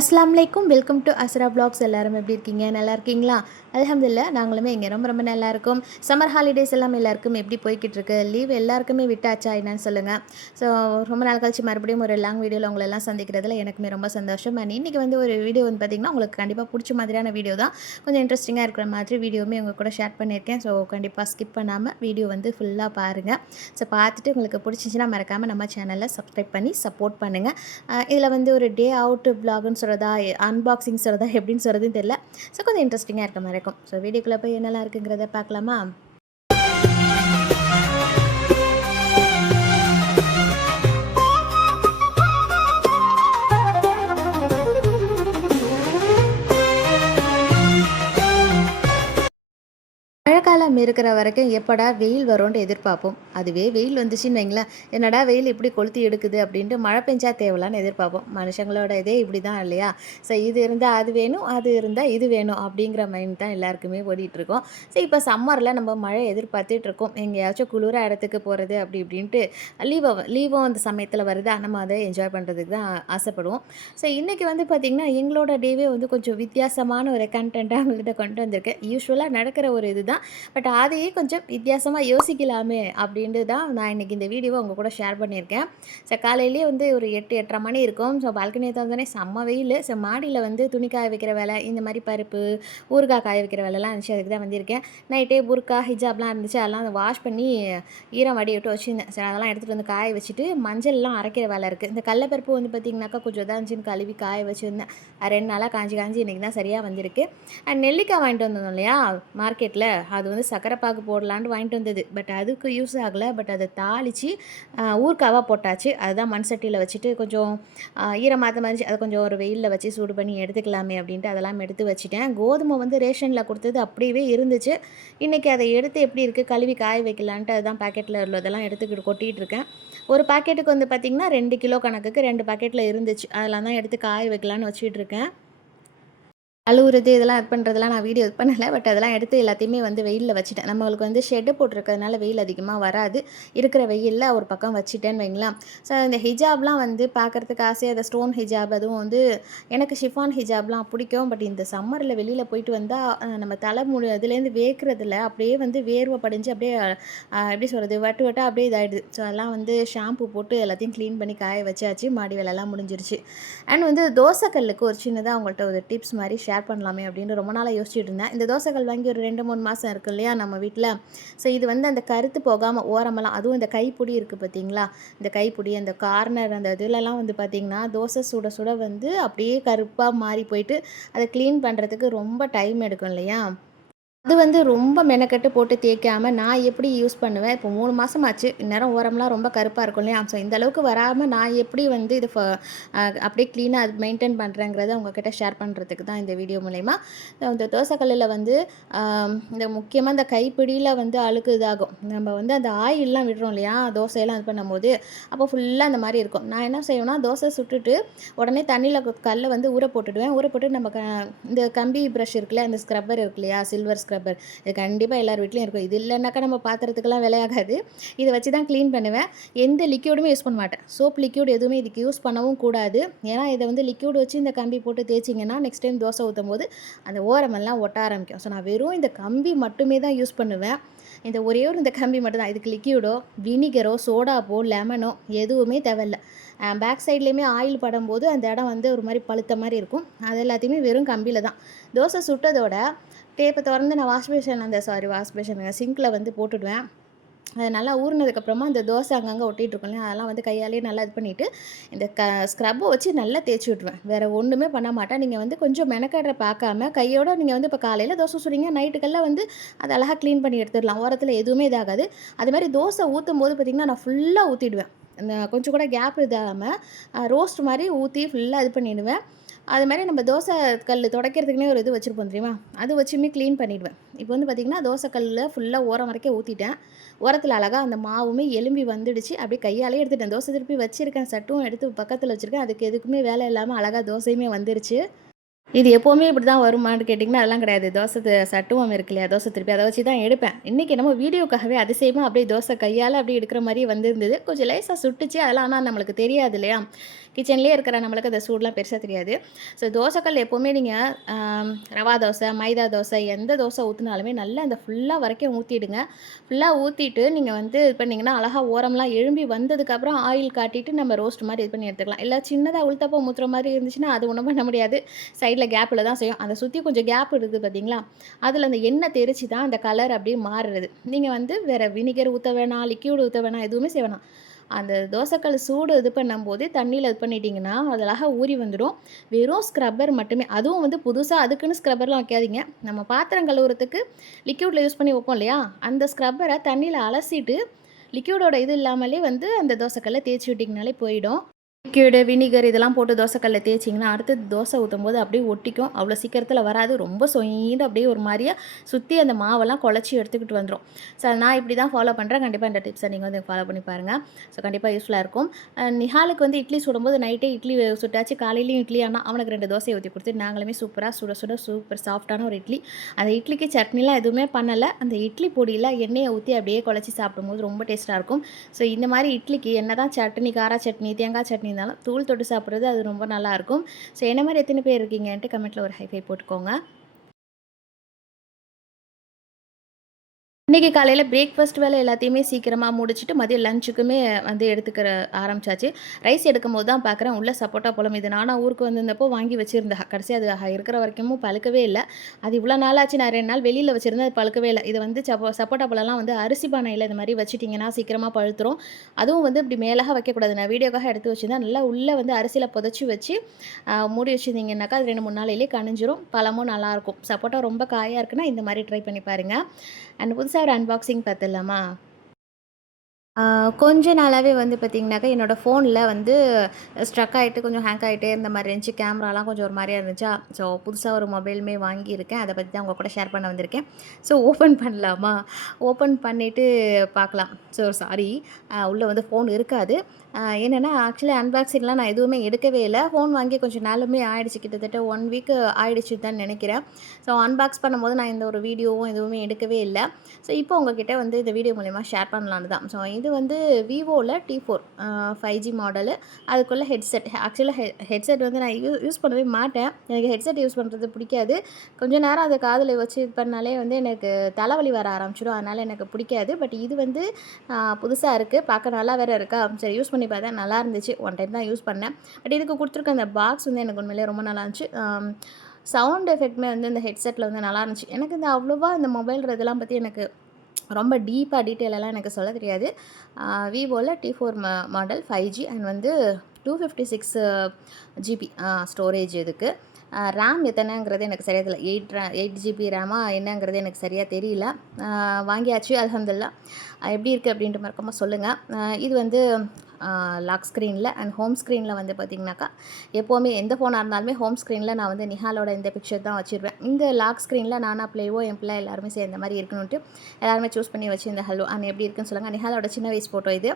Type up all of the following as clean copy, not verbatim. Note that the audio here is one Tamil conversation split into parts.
அஸ்ஸலாமு அலைக்கும். Welcome to Azra vlogs. எல்லாரும் எப்படி இருக்கீங்க? நல்லா இருக்கீங்களா? அல்ஹம்துலில்லாஹ் நாங்களுமே இங்கே ரொம்ப ரொம்ப நல்லா இருக்கோம். சம்மர் ஹாலிடேஸ் எல்லாம் எல்லாருக்கும் எப்படி போய்கிட்டு இருக்கு? லீவ் எல்லாருக்குமே விட்டாச்சா என்னன்னு சொல்லுங்கள். ஸோ ரொம்ப நாள் கழிச்சு மறுபடியும் ஒரு லாங் வீடியோவில் உங்களை எல்லாம் சந்திக்கிறதுல எனக்குமே ரொம்ப சந்தோஷம். அண்ட் இன்றைக்கி வந்து ஒரு வீடியோ வந்து பார்த்திங்கன்னா உங்களுக்கு கண்டிப்பாக பிடிச்ச மாதிரியான வீடியோ தான். கொஞ்சம் இன்ட்ரெஸ்டிங்காக இருக்கிற மாதிரி வீடியோவுமே உங்கள் கூட ஷேர் பண்ணியிருக்கேன். ஸோ கண்டிப்பாக ஸ்கிப் பண்ணாமல் வீடியோ வந்து ஃபுல்லாக பாருங்கள். ஸோ பார்த்துட்டு உங்களுக்கு பிடிச்சிச்சின்னா மறக்காமல் நம்ம சேனலில் சப்ஸ்கிரைப் பண்ணி சப்போர்ட் பண்ணுங்கள். இதில் வந்து ஒரு டே அவுட் வ்ளாக்னு சொல்கிறதா, அன்பாக்சிங் சொல்கிறதா, எப்படின்னு சொல்கிறதுன்னு தெரியல. ஸோ கொஞ்சம் இன்ட்ரெஸ்டிங்காக இருக்க மாதிரி இருக்கும். ஸோ வீடியோக்குள்ளே போய் என்னெல்லாம் இருக்குங்கிறத பார்க்கலாமா? மழைக்காலம் இருக்கிற வரைக்கும் எப்படா வெயில் வரும்னு எதிர்பார்ப்போம். அதுவே வெயில் வந்துச்சுன்னு வைங்களேன், என்னடா வெயில் இப்படி கொளுத்தி எடுக்குது அப்படின்ட்டு மழை பெஞ்சா தேவலான்னு எதிர்பார்ப்போம். மனுஷங்களோட இதே இப்படி தான் இல்லையா? ஸோ இது இருந்தால் அது வேணும், அது இருந்தால் இது வேணும் அப்படிங்கிற மைண்ட் தான் எல்லாருக்குமே ஓடிட்டுருக்கோம். ஸோ இப்போ சம்மரில் நம்ம மழை எதிர்பார்த்துட்ருக்கோம். எங்கேயாச்சும் குளிர இடத்துக்கு போகிறது அப்படி இப்படின்ட்டு லீவும் அந்த சமயத்தில் வருதா, நம்ம அதை என்ஜாய் பண்ணுறதுக்கு தான் ஆசைப்படுவோம். ஸோ இன்றைக்கி வந்து பார்த்திங்கன்னா எங்களோட டேவே வந்து கொஞ்சம் வித்தியாசமான ஒரு கண்டென்ட்டாக உங்கள்கிட்ட கொண்டு வந்திருக்கேன். யூஸ்வலாக நடக்கிற ஒரு இது தான். பட் அதையே கொஞ்சம் வித்தியாசமாக யோசிக்கலாமே அப்படின்ட்டு தான் நான் இன்றைக்கி இந்த வீடியோவை உங்கள் கூட ஷேர் பண்ணியிருக்கேன். ஸோ காலையிலேயே வந்து ஒரு 8-8:30 மணி இருக்கும். ஸோ பால்கனியை திறந்தோடனே செம்ம வெயில். ஸோ மாடியில் வந்து துணி காய வைக்கிற வேலை, இந்த மாதிரி பருப்பு ஊறுகாய் காய வைக்கிற வேலைலாம் இருந்துச்சு. அதுக்கு தான் வந்திருக்கேன். நைட்டே புர்கா ஹிஜாப்லாம் இருந்துச்சு, அதெல்லாம் வாஷ் பண்ணி ஈரம் வடி விட்டு வச்சுருந்தேன். சரி அதெல்லாம் எடுத்துகிட்டு வந்து காய வச்சுட்டு மஞ்சள்லாம் அரைக்கிற வேலை இருக்குது. இந்த கடலப்பருப்பு வந்து பார்த்திங்கனாக்கா கொஞ்சம் இதாக இருந்துச்சுன்னு கழுவி காய வச்சுருந்தேன். 2 நாளாக காஞ்சி இன்றைக்கி தான் சரியாக வந்திருக்கு. அண்ட் நெல்லிக்காய் வாங்கிட்டு வந்தோம் இல்லையா மார்க்கெட்டில், அது வந்து சக்கரை பாகு போடலான்ட்டு வாங்கிட்டு வந்தது. பட் அதுக்கு யூஸ் ஆகலை. பட் அதை தாளித்து ஊறுகாவாக போட்டாச்சு. அதுதான் மண் சட்டியில் வச்சுட்டு கொஞ்சம் ஈரமாத மாதிரி அதை கொஞ்சம் ஒரு வெயிலில் வச்சு சூடு பண்ணி எடுத்துக்கலாமே அப்படின்ட்டு அதெல்லாம் எடுத்து வச்சுட்டேன். கோதுமை வந்து ரேஷனில் கொடுத்தது அப்படியே இருந்துச்சு. இன்றைக்கி அதை எடுத்து எப்படி இருக்குது கழுவி காய வைக்கலான்ட்டு அதுதான் பேக்கெட்டில் உள்ளதெல்லாம் எடுத்துக்கிட்டு கொட்டிகிட்டு இருக்கேன். ஒரு பாக்கெட்டுக்கு வந்து பார்த்திங்கன்னா 2 கிலோ கணக்குக்கு 2 பாக்கெட்டில் இருந்துச்சு. அதெல்லாம் தான் எடுத்து காய வைக்கலான்னு வச்சுட்டு இருக்கேன். அழுவுறது இதெல்லாம் இது பண்ணுறதெல்லாம் நான் வீடியோ இது பண்ணலை. பட் அதெல்லாம் எடுத்து எல்லாத்தையுமே வந்து வெயிலில் வச்சுட்டேன். நம்மளுக்கு வந்து ஷெட்டு போட்டிருக்கிறதுனால வெயில் அதிகமாக வராது. இருக்கிற வெயிலில் ஒரு பக்கம் வச்சுட்டேன்னு வைங்களேன். ஸோ இந்த ஹிஜாப்லாம் வந்து பார்க்குறதுக்கு ஆசையாக அந்த ஸ்டோன் ஹிஜாப், அதுவும் வந்து எனக்கு ஷிஃபான் ஹிஜாப்லாம் பிடிக்கும். பட் இந்த சம்மரில் வெளியில் போயிட்டு வந்தால் நம்ம தலைமுடி அதுலேருந்து வேர்க்கிறதுல அப்படியே வந்து வேர்வை படிஞ்சு அப்படியே எப்படி சொல்கிறது வட்டாக அப்படியே இதாகிடுது. ஸோ அதெல்லாம் வந்து ஷாம்பு போட்டு எல்லாத்தையும் க்ளீன் பண்ணி காய வச்சாச்சு. மாடி வேலைலாம் முடிஞ்சிருச்சு. அண்ட் வந்து தோசைக்கல்லுக்கு ஒரு சின்னதாக அவங்கள்ட்ட ஒரு டிப்ஸ் மாதிரி ஷேர் பண்ணலாமே அப்படின்னு ரொம்ப நாளாக யோசிச்சுட்டு இருந்தேன். இந்த தோசைகள் வாங்கி ஒரு 2-3 மாதம் இருக்குது இல்லையா நம்ம வீட்டில். ஸோ இது வந்து அந்த கருத்து போகாமல் ஓரமெல்லாம், அதுவும் இந்த கைப்பிடி இருக்குது பார்த்தீங்களா, இந்த கைப்பிடி அந்த கார்னர் அந்த இதிலலாம் வந்து பார்த்திங்கன்னா தோசை சுட சுட வந்து அப்படியே கருப்பாக மாறி போயிட்டு அதை க்ளீன் பண்ணுறதுக்கு ரொம்ப டைம் எடுக்கும் இல்லையா. அது வந்து ரொம்ப மெனக்கெட்டு போட்டு தேய்க்காமல் நான் எப்படி யூஸ் பண்ணுவேன், இப்போ 3 மாதமாச்சு. இந்நேரம் ஓரம்லாம் ரொம்ப கருப்பாக இருக்கும் இல்லையா. ஸோ இந்த அளவுக்கு வராமல் நான் எப்படி வந்து இது அப்படியே க்ளீனாக அது மெயின்டைன் பண்ணுறேங்கிறத உங்ககிட்ட ஷேர் பண்ணுறதுக்கு தான் இந்த வீடியோ மூலயமா. இந்த தோசைக்கல்லில் வந்து இந்த முக்கியமாக இந்த கைப்பிடியில் வந்து அழுக்கு இதாகும். நம்ம வந்து அந்த ஆயிலெலாம் விடுறோம் இல்லையா தோசையெல்லாம் இது பண்ணும்போது, அப்போ ஃபுல்லாக அந்த மாதிரி இருக்கும். நான் என்ன செய்வேன்னா தோசை சுட்டுட்டு உடனே தண்ணியில் கல்லை வந்து ஊற போட்டுடுவேன். ஊற போட்டு நம்ம இந்த கம்பி ப்ரஷ் இருக்குல்ல, அந்த ஸ்க்ரப்பர் இருக்கு இல்லையா, சில்வர் ஸ்க்ரப்பர், இது கண்டிப்பாக எல்லார் வீட்லையும் இருக்கும். இது இல்லைனாக்கா நம்ம பாத்திரத்துக்கெல்லாம் விலையாகாது. இதை வச்சு தான் க்ளீன் பண்ணுவேன். எந்த லிக்யூடுமே யூஸ் பண்ண மாட்டேன். சோப் லிக்யூட் எதுவுமே இதுக்கு யூஸ் பண்ணவும் கூடாது. ஏன்னா இதை வந்து லிக்யூட் வச்சு இந்த கம்பி போட்டு தேய்ச்சிங்கன்னா நெக்ஸ்ட் டைம் தோசை ஊற்றும் போது அந்த ஓரமெல்லாம் ஒட்ட ஆரம்பிக்கும். ஸோ நான் வெறும் இந்த கம்பி மட்டுமே தான் யூஸ் பண்ணுவேன். இந்த ஒரே ஒரு இந்த கம்பி மட்டும் தான். இதுக்கு லிக்யூடோ வினிகரோ சோடாப்போ லெமனோ எதுவுமே தேவையில்ல. பேக் சைட்லேயுமே ஆயில் படும்போது அந்த இடம் வந்து ஒரு மாதிரி பழுத்த மாதிரி இருக்கும். அது எல்லாத்தையுமே வெறும் கம்பியில் தான். தோசை சுட்டதோட டேப்பை திறந்து நான் வாஷ் பேஷனுங்க சிங்கில் வந்து போட்டுடுவேன். அது நல்லா ஊறினதுக்கப்புறமா அந்த தோசை அங்கங்கே ஒட்டிகிட்ருக்கோம் இல்லையா, அதெல்லாம் வந்து கையாலேயே நல்லா இது பண்ணிவிட்டு இந்த ஸ்க்ரப்பை வச்சு நல்லா தேய்ச்சி விட்ருவேன். வேறு ஒன்றுமே பண்ண மாட்டேன். நீங்கள் வந்து கொஞ்சம் மெனக்கடை பார்க்காம கையோடு நீங்கள் வந்து இப்போ காலையில் தோசை சுடுறீங்க, நைட்டுக்கெல்லாம் வந்து அதை அழகாக க்ளீன் பண்ணி எடுத்துடலாம். ஓரத்தில் எதுவுமே இதாகாது. அதுமாதிரி தோசை ஊற்றும் போது பார்த்திங்கன்னா நான் ஃபுல்லாக ஊற்றிடுவேன். அந்த கொஞ்சம் கூட கேப் இதாகாமல் ரோஸ்ட் மாதிரி ஊற்றி ஃபுல்லாக இது பண்ணிவிடுவேன். அது மாதிரி நம்ம தோசை கல் துடைக்கிறதுக்குனே ஒரு இது வச்சுருப்போம் தெரியுமா, அது வச்சுமே க்ளீன் பண்ணிவிடுவேன். இப்போ வந்து பார்த்திங்கன்னா தோசை கல்லில் ஃபுல்லாக ஓரம் வரைக்கும் ஊற்றிட்டேன். ஓரத்தில் அழகாக அந்த மாவுமே எலும்பி வந்துடுச்சு. அப்படியே கையாலே எடுத்துட்டேன். தோசை திருப்பி வச்சுருக்கேன், சட்டும் எடுத்து பக்கத்தில் வச்சுருக்கேன். அதுக்கு எதுக்குமே வேலை இல்லாமல் அழகாக தோசையுமே வந்துருச்சு. இது எப்போவுமே இப்படி தான் வருமான்னு கேட்டிங்கன்னா அதெல்லாம் கிடையாது. தோசை சட்டுவம் இருக்கு இல்லையா, தோசை திருப்பி அதை வச்சு தான் எடுப்பேன். இன்றைக்கி நம்ம வீடியோக்காகவே அதிசயமாக அப்படியே தோசை கையால் அப்படியே எடுக்கிற மாதிரி வந்திருந்தது. கொஞ்சம் லேசாக சுட்டுச்சு அதெல்லாம், ஆனால் நம்மளுக்கு தெரியாது இல்லையா. கிச்சன்லேயே இருக்கிற நம்மளுக்கு அந்த சூடுலாம் பெருசாக தெரியாது. ஸோ தோசைக்கல் எப்போவுமே நீங்கள் ரவா தோசை, மைதா தோசை எந்த தோசை ஊற்றினாலுமே நல்லா அந்த ஃபுல்லாக வரைக்கும் ஊற்றிடுங்க. ஃபுல்லாக ஊற்றிட்டு நீங்கள் வந்து இது பண்ணிங்கன்னா அழகாக ஓரம்லாம் எழும்பி வந்ததுக்கப்புறம் ஆயில் காட்டிட்டு நம்ம ரோஸ்ட் மாதிரி இது பண்ணி எடுத்துக்கலாம். இல்லை சின்னதாக உளுத்தப்பம் ஊற்றுற மாதிரி இருந்துச்சுன்னா அது ஒன்றும் பண்ண முடியாது. சைடில் கேப்பில் தான் செய்யும். அதை சுற்றி கொஞ்சம் கேப் இருக்குது பார்த்தீங்களா, அதில் அந்த எண்ணெய் தெரிச்சு தான் அந்த கலர் அப்படியே மாறுறது. நீங்கள் வந்து வேறு வினிகர் ஊற்ற வேணாம், லிக்யூட் ஊற்ற வேணாம், எதுவுமே செய்ய வேணாம். அந்த தோசைக்கல் சூடு இது பண்ணும்போது தண்ணியில் இது பண்ணிட்டீங்கன்னா அது அழகாக ஊறி வந்துடும். வெறும் ஸ்க்ரப்பர் மட்டுமே, அதுவும் வந்து புதுசாக அதுக்குன்னு ஸ்க்ரப்பர்லாம் வைக்காதீங்க. நம்ம பாத்திரம் கழுவுறதுக்கு லிக்யூடில் யூஸ் பண்ணி வைப்போம் இல்லையா, அந்த ஸ்க்ரப்பரை தண்ணியில் அலசிட்டு லிக்யூடோட இது இல்லாமலே வந்து அந்த தோசைக்கல்ல தேய்ச்சி விட்டிங்கனாலே போயிடும். லிக்விடு, வினிகர் இதெல்லாம் போட்டு தோசைக்கல்ல தேய்ச்சிங்கன்னா, அடுத்தது தோசை ஊத்தும்போது அப்படியே ஒட்டிக்கும். அவ்வளோ சீக்கிரத்தில வராது. ரொம்ப சொயின்னு அப்படியே ஒரு மாரியா சுத்தி அந்த மாவெல்லாம் குழச்சி எடுத்துக்கிட்டு வந்துரும். ஸோ நான் இப்படி தான் ஃபாலோ பண்ணுறேன். கண்டிப்பா இந்த டிப்ஸை நீங்க வந்து ஃபாலோ பண்ணி பாருங்க. ஸோ கண்டிப்பா யூஸ்ஃபுல்லா இருக்கும். நிஹாலுக்கு வந்து இட்லி சுடும்போது நைட்டே இட்லி சுட்டாச்சு. காலையிலயும் இட்லி ஆனா அவனுக்கு 2 தோசைய ஊத்தி குடுத்துட்டு நாங்களுமே சூப்பரா சுட சுட சூப்பர் சாஃப்ட்டான ஒரு இட்லி. அந்த இட்லிக்கு சட்னிலாம் எதுவுமே பண்ணல. அந்த இட்லி பொடியில எண்ணெய ஊத்தி அப்படியே குழச்சி சாப்பிடும்போது ரொம்ப டேஸ்ட்டா இருக்கும். ஸோ இந்த மாரி இட்லிக்கு என்னதான் சட்னி, காரா சட்னி, தேங்காய் சட்னி இருந்தாலும் தூள் தொட்டு சாப்பிட்றது அது ரொம்ப நல்லாயிருக்கும். ஸோ என்ன மாரி எத்தனை பேர் இருக்கீங்கன்ட்டு கமெண்ட்டில ஒரு ஹை ஃபை போட்டுக்கோங்க. இன்றைக்கி காலையில் பிரேக்ஃபாஸ்ட் வேலை எல்லாத்தையுமே சீக்கிரமாக முடிச்சுட்டு மதியம் லஞ்சுக்குமே வந்து எடுத்துக்கிற ஆரம்பிச்சாச்சு. ரைஸ் எடுக்கும்போது தான் பார்க்குறேன் உள்ள சப்போட்டா பழம் இது நானா ஊருக்கு வந்திருந்தப்போ வாங்கி வச்சுருந்தேன். கடைசி அது இருக்கிற வரைக்கும் பழுக்கவே இல்லை. அது இவ்வளோ நாள் ஆச்சு. நான் 2 நாள் வெளியில் வச்சுருந்தேன், அது பழுக்கவே இல்லை. இது வந்து சப்போட்டா பழம்லாம் வந்து அரிசி பானையில் இந்த மாதிரி வச்சுட்டிங்கன்னா சீக்கிரமாக பழுத்துரும். அதுவும் வந்து இப்படி மேலாக வைக்கக்கூடாது. நான் வீடியோக்காக எடுத்து வச்சுருந்தேன். நல்லா உள்ளே வந்து அரிசியில் புதைச்சி வச்சு மூடி வச்சுருந்தீங்கன்னாக்கா அது 2, 3 நாளையிலே கனிஞ்சிரும். பழமும் நல்லாயிருக்கும். சப்போட்டா ரொம்ப காயாக இருக்குன்னா இந்த மாதிரி ட்ரை பண்ணி பாருங்கள். அண்ட் புதுசா ஒரு அன்பாக்சிங் பார்த்துடலாமா? ஆ, கொஞ்ச நாளாவே வந்து பார்த்தீங்கன்னாக்கா, என்னோட ஃபோன்ல வந்து ஸ்ட்ரக் ஆயிட்டு கொஞ்சம் ஹேங் ஆயிட்டே இருந்த மாரி இருந்துச்சு. கேமராலாம் கொஞ்சம் ஒரு மாரியா இருந்துச்சா, ஸோ புதுசா ஒரு மொபைலுமே வாங்கியிருக்கேன். அத பத்தி தான் உங்க கூட ஷேர் பண்ண வந்திருக்கேன். ஸோ ஓப்பன் பண்ணலாமா? ஓப்பன் பண்ணிட்டு பார்க்கலாம். ஸோ சாரி, உள்ள வந்து ஃபோன் இருக்காது. என்னன்னா ஆக்சுவலி அன்பாக்சிங்லாம் நான் எதுவுமே எடுக்கவே இல்ல. ஃபோன் வாங்கி கொஞ்சம் நாளுமே ஆயிடுச்சு. கிட்டத்தட்ட 1 வீக் ஆயிடுச்சுன்னு தான் நெனைக்கிறேன். ஸோ அன்பாக்ஸ் பண்ணும்போது நான் எந்த ஒரு வீடியோவும் எதுவுமே எடுக்கவே இல்ல. ஸோ இப்போ உங்ககிட்ட வந்து இந்த வீடியோ மூலியமா ஷேர் பண்ணலான்னு தான். ஸோ இது வந்து விவோல T4 5G மாடலு. அதுக்குள்ள ஹெட்செட். ஆக்சுவலா ஹெட்செட் வந்து நான் யூஸ் பண்ணவே மாட்டேன். எனக்கு ஹெட்செட் யூஸ் பண்ணுறது பிடிக்காது. கொஞ்ச நேரம் அத காதுல வச்சு இது பண்ணாலே வந்து எனக்கு தலைவலி வர ஆரம்பிச்சுடும். அதனால எனக்கு பிடிக்காது. பட் இது வந்து புதுசா இருக்கு. பார்க்க நல்லா வேற இருக்கா. சரி யூஸ் பண்ணி பார்த்தேன். நல்லா இருந்துச்சு. ஒன் டைம் தான் யூஸ் பண்ணேன். பட் இதுக்கு குடுத்துருக்க அந்த பாக்ஸ் வந்து எனக்கு உண்மையிலேயே ரொம்ப நல்லா இருந்துச்சு. சவுண்ட் எஃபெக்ட்டுமே வந்து இந்த ஹெட்செட்டில் வந்து நல்லா இருந்துச்சு. எனக்கு இந்த அவ்வளோவா இந்த மொபைல் இதெல்லாம் பற்றி எனக்கு ரொம்ப டீப்பாக டீட்டெயிலெல்லாம் எனக்கு சொல்ல தெரியாது. விவோல T4 மாடல் 5G அண்ட் வந்து 256 ஜிபி ஸ்டோரேஜ் இதுக்கு. ரேம் எத்தனைங்கிறது எனக்கு சரியா தெரியல. 8 ஜிபி ரேமா என்னங்கிறது எனக்கு சரியாக தெரியல. வாங்கியாச்சு அல்ஹம்துலில்லாஹ். எப்படி இருக்குது அப்படின்ட்டு மறக்காம சொல்லுங்கள். இது வந்து லாக் ஸ்க்ரீனில் அண்ட் ஹோம் ஸ்க்ரீனில் வந்து பார்த்திங்கனாக்கா, எப்போவுமே எந்த ஃபோனாக இருந்தாலுமே ஹோம் ஸ்க்ரீனில் நான் வந்து நிஹாலோட இந்த பிக்சர் தான் வச்சுருவேன். இந்த லாக் ஸ்க்ரீனில் நானா பிள்ளையோ என் பிள்ளை எல்லாருமே சேர்ந்த மாதிரி இருக்கணுன்ட்டு எல்லாருமே சூஸ் பண்ணி வச்சுருந்த ஹலோ அண்ட் எப்படி இருக்குன்னு சொல்லுங்கள். நிஹாலோட சின்ன வயசு ஃபோட்டோ இது.